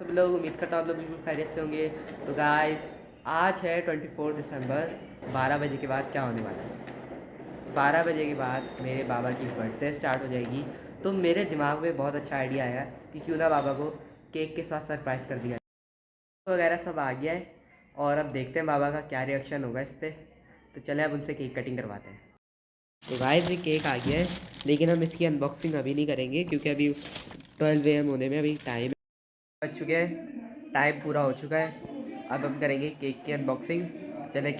सब लोग उम्मीद करता हूँ आप लोग बिल्कुल खैरियत से होंगे। तो गाइस आज है 24 दिसंबर। 12 बजे के बाद क्या होने वाला है, 12 बजे के बाद मेरे बाबा की बर्थडे स्टार्ट हो जाएगी। तो मेरे दिमाग में बहुत अच्छा आइडिया आया कि क्यों ना बाबा को केक के साथ सरप्राइज़ कर दिया वगैरह सब आ गया है। और अब देखते हैं बाबा का क्या रिएक्शन होगा इस पर। तो चले अब उनसे केक कटिंग करवाते हैं। तो गाइस ये केक आ गया है, लेकिन हम इसकी अनबॉक्सिंग अभी नहीं करेंगे क्योंकि अभी 12 AM होने में अभी टाइम बच चुके हैं, टाइम पूरा हो चुका है। अब हम करेंगे केक की अनबॉक्सिंग। चले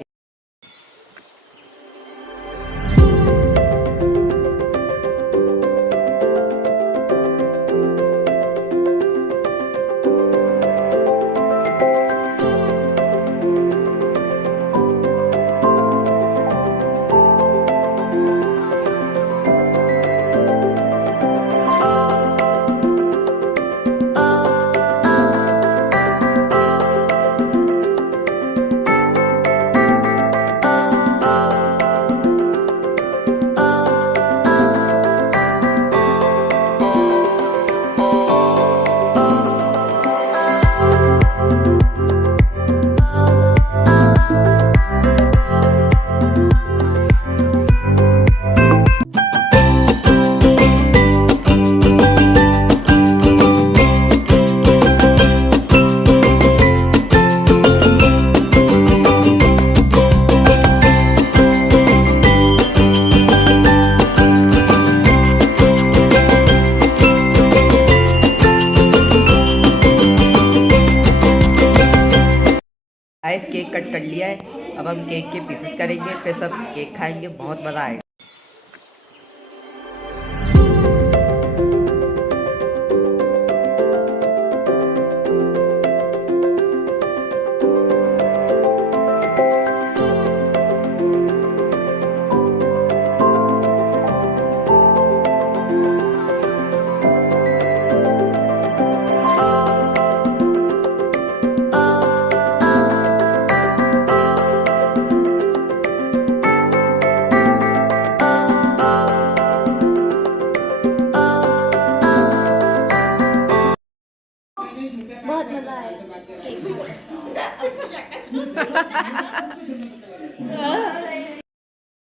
गाइस केक कट कर लिया है। अब हम केक के पीसेस करेंगे, फिर सब केक खाएंगे, बहुत मज़ा आएगा। बहुत मजा आया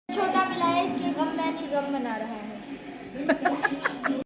छोटा पिलाया इसलिए गम मैं नहीं, गम मना रहा है।